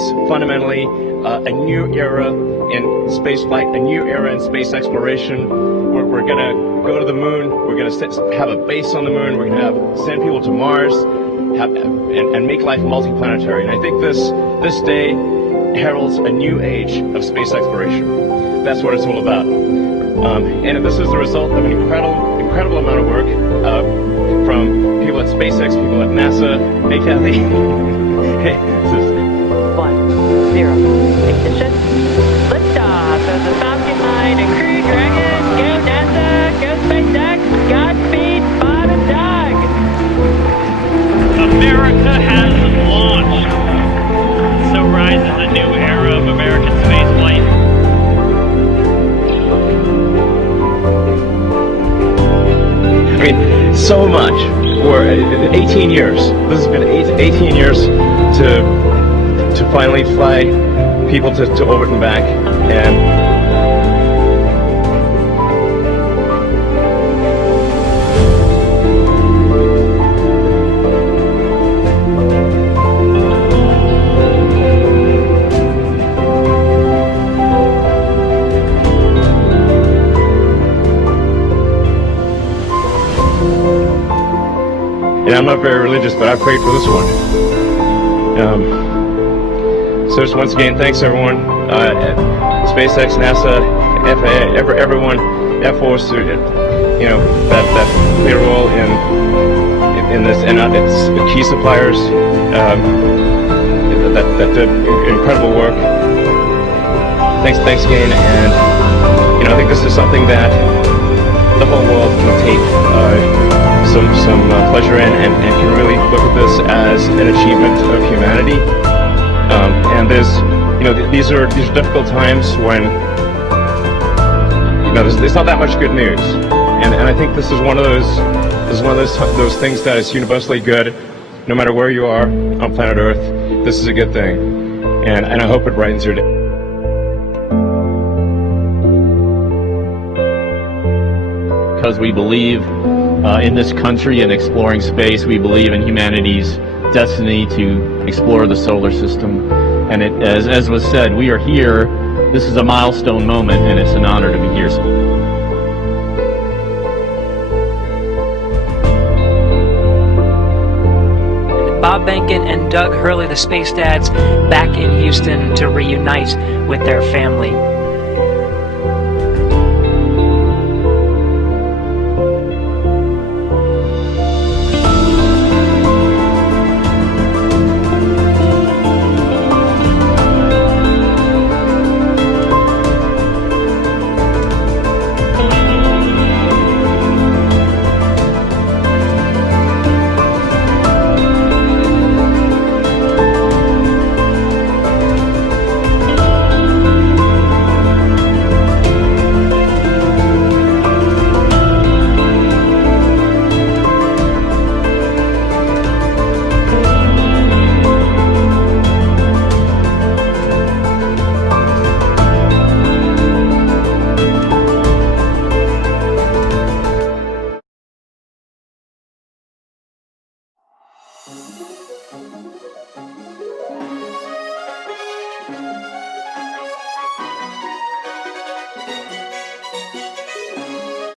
is fundamentally a new era in spaceflight, a new era in space exploration. We're going to go to the moon. We're going to have a base on the moon. We're going to send people to Mars and make life multiplanetary. And I think this day heralds a new age of space exploration. That's what it's all about. And this is the result of an incredible amount of work from people at SpaceX, people at NASA. Hey, Kathy. Hey, this is 1, 0. Ignition. Liftoff of the Falcon 9 and Crew Dragon. Go NASA. Go SpaceX. Godspeed. Bottom dog. America has launched. So rises a new era of American spaceflight. I mean, so much. For 18 years. This has been 18 years to finally fly people to orbit and back. And I'm not very religious, but I prayed for this one. So just once again, thanks everyone at SpaceX, NASA, FAA, everyone, Air Force, that played a role in this, and it's the key suppliers that did incredible work. Thanks again, and I think this is something that the whole world can take some pleasure in, and can really look at this as an achievement of humanity. And these are difficult times when there's not that much good news, and I think this is one of those things that is universally good, no matter where you are on planet Earth. This is a good thing, and I hope it brightens your day. Because we believe in this country and exploring space. We believe in humanity's destiny to explore the solar system. And as was said, we are here. This is a milestone moment, and it's an honor to be here. Bob Behnken and Doug Hurley, the space dads, back in Houston to reunite with their family.